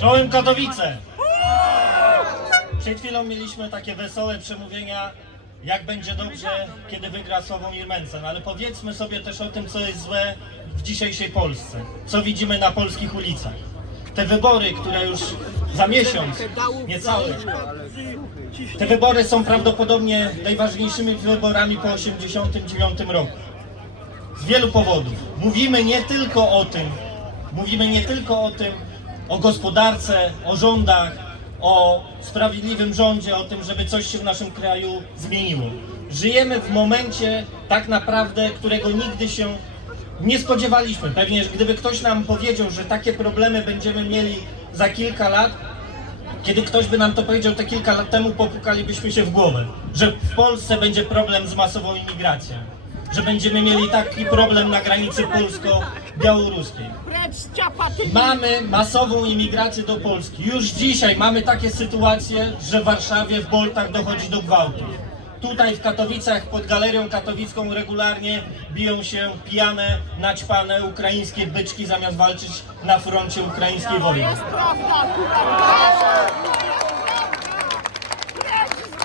Czołem Katowice! Przed chwilą mieliśmy takie wesołe przemówienia, jak będzie dobrze, kiedy wygra Sławomir Mencen, ale powiedzmy sobie też o tym, co jest złe w dzisiejszej Polsce, co widzimy na polskich ulicach. Te wybory, które już za miesiąc, niecałe, te wybory są prawdopodobnie najważniejszymi wyborami po 1989 roku. Z wielu powodów. Mówimy nie tylko o tym, mówimy nie tylko o tym, o gospodarce, o rządach, o sprawiedliwym rządzie, o tym, żeby coś się w naszym kraju zmieniło. Żyjemy w momencie tak naprawdę, którego nigdy się nie spodziewaliśmy. Pewnie, gdyby ktoś nam powiedział, że takie problemy będziemy mieli za kilka lat, kiedy ktoś by nam to powiedział te kilka lat temu, popukalibyśmy się w głowę, że w Polsce będzie problem z masową imigracją, że będziemy mieli taki problem na granicy polsko-białoruskiej. Ciapaty! Mamy masową imigrację do Polski. Już dzisiaj mamy takie sytuacje, że w Warszawie w Boltach dochodzi do gwałtów. Tutaj w Katowicach pod galerią katowicką regularnie biją się pijane, naćpane ukraińskie byczki zamiast walczyć na froncie ukraińskiej wojny.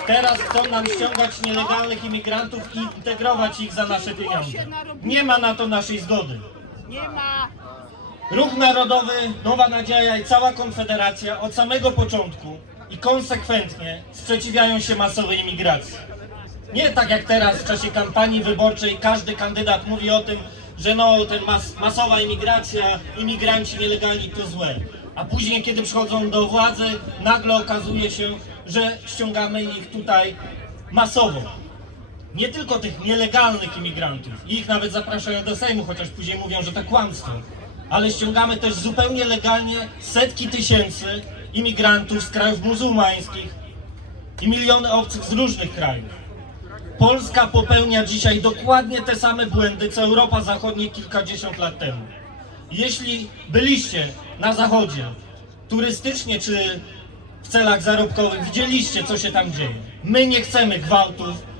Teraz chcą nam ściągać nielegalnych imigrantów i integrować ich za nasze pieniądze. Nie ma na to naszej zgody. Nie ma! Ruch Narodowy, Nowa Nadzieja i cała Konfederacja od samego początku i konsekwentnie sprzeciwiają się masowej imigracji. Nie tak jak teraz w czasie kampanii wyborczej każdy kandydat mówi o tym, że no ten mas masowa imigracja, imigranci nielegalni to złe. A później kiedy przychodzą do władzy, nagle okazuje się, że ściągamy ich tutaj masowo. Nie tylko tych nielegalnych imigrantów, ich nawet zapraszają do Sejmu, chociaż później mówią, że to kłamstwo, ale ściągamy też zupełnie legalnie setki tysięcy imigrantów z krajów muzułmańskich i miliony obcych z różnych krajów. Polska popełnia dzisiaj dokładnie te same błędy, co Europa Zachodnia kilkadziesiąt lat temu. Jeśli byliście na Zachodzie, turystycznie czy w celach zarobkowych, widzieliście, co się tam dzieje. My nie chcemy gwałtów,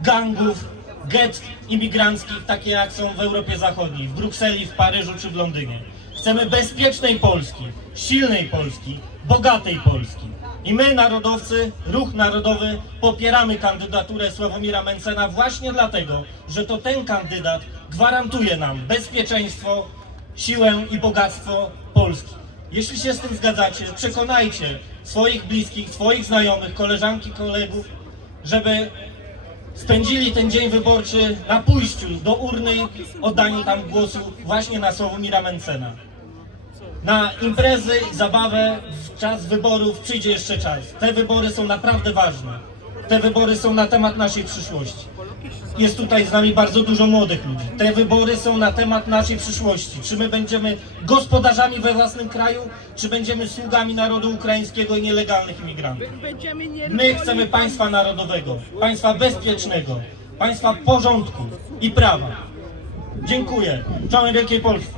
gangów, get imigranckich, takie jak są w Europie Zachodniej, w Brukseli, w Paryżu czy w Londynie. Chcemy bezpiecznej Polski, silnej Polski, bogatej Polski. I my, narodowcy, Ruch Narodowy, popieramy kandydaturę Sławomira Mencena właśnie dlatego, że to ten kandydat gwarantuje nam bezpieczeństwo, siłę i bogactwo Polski. Jeśli się z tym zgadzacie, przekonajcie swoich bliskich, swoich znajomych, koleżanki, kolegów, żeby spędzili ten dzień wyborczy na pójściu do urny, oddaniu tam głosu właśnie na Sławomira Mencena. Na imprezy, zabawę w czas wyborów przyjdzie jeszcze czas. Te wybory są naprawdę ważne. Te wybory są na temat naszej przyszłości. Jest tutaj z nami bardzo dużo młodych ludzi. Te wybory są na temat naszej przyszłości. Czy my będziemy gospodarzami we własnym kraju, czy będziemy sługami narodu ukraińskiego i nielegalnych imigrantów? My chcemy państwa narodowego, państwa bezpiecznego, państwa porządku i prawa. Dziękuję. Czołem Wielkiej Polsce.